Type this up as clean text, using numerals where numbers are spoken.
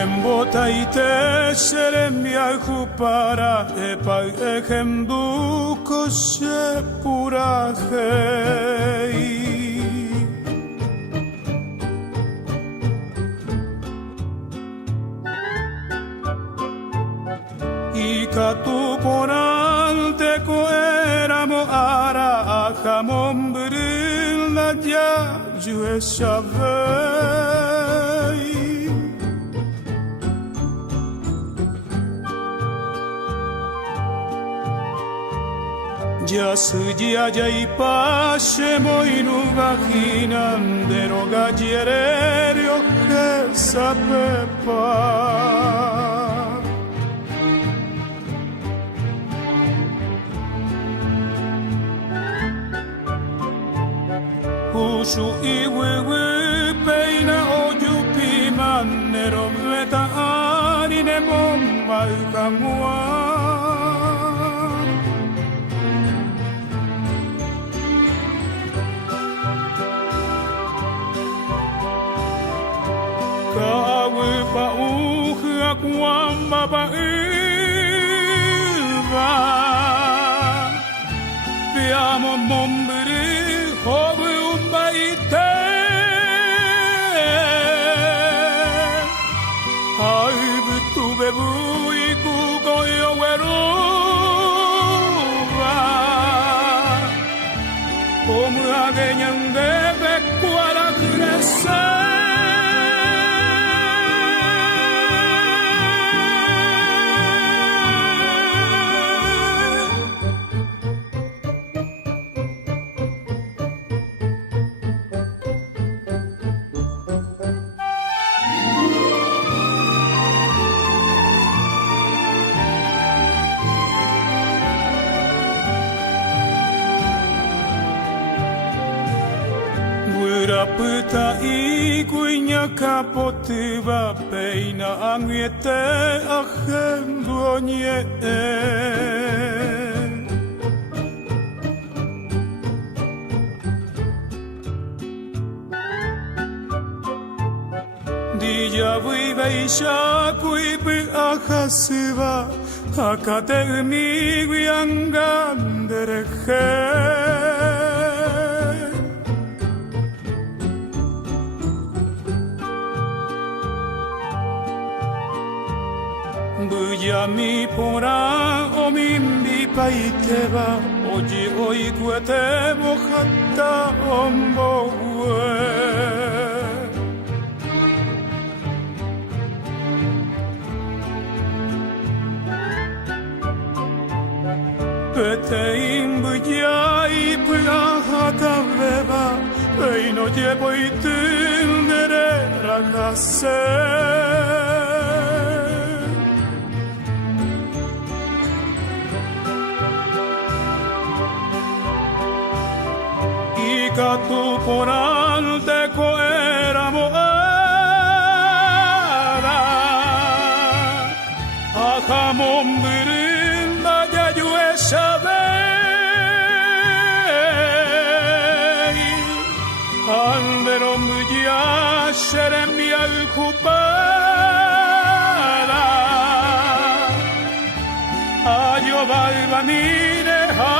embota y te seremia para epa ejenduko se purahei. Ikatu porante ko eramo ara akamon brilla ya jue savei. Ya sudia ya y pashe moinu vaginan de roga giererio que sapepa. Usu iwiwi peina ojupi manero meta arine bomba ukamua. Kawi pa uha kuamba pa iwa. Piamo mombiri hobu umbaite. Aibu tu bebu iku goyo weruba. Como agenyan debe kuara crecer. Puta i kuinya kapotywa peina angiete ahenduonie. Dija viveisha kuipi akasiva akate umigwi anganderehe. Bujami pora omimbi paiteva oji oikuete mohatta ombogue. Petein bujai puahata veva eino jepo itundere rakase. Ikatu porante ko eramo ara akamon birinda ya yue savei andero muya seremia ukupara ayo valvanine ha.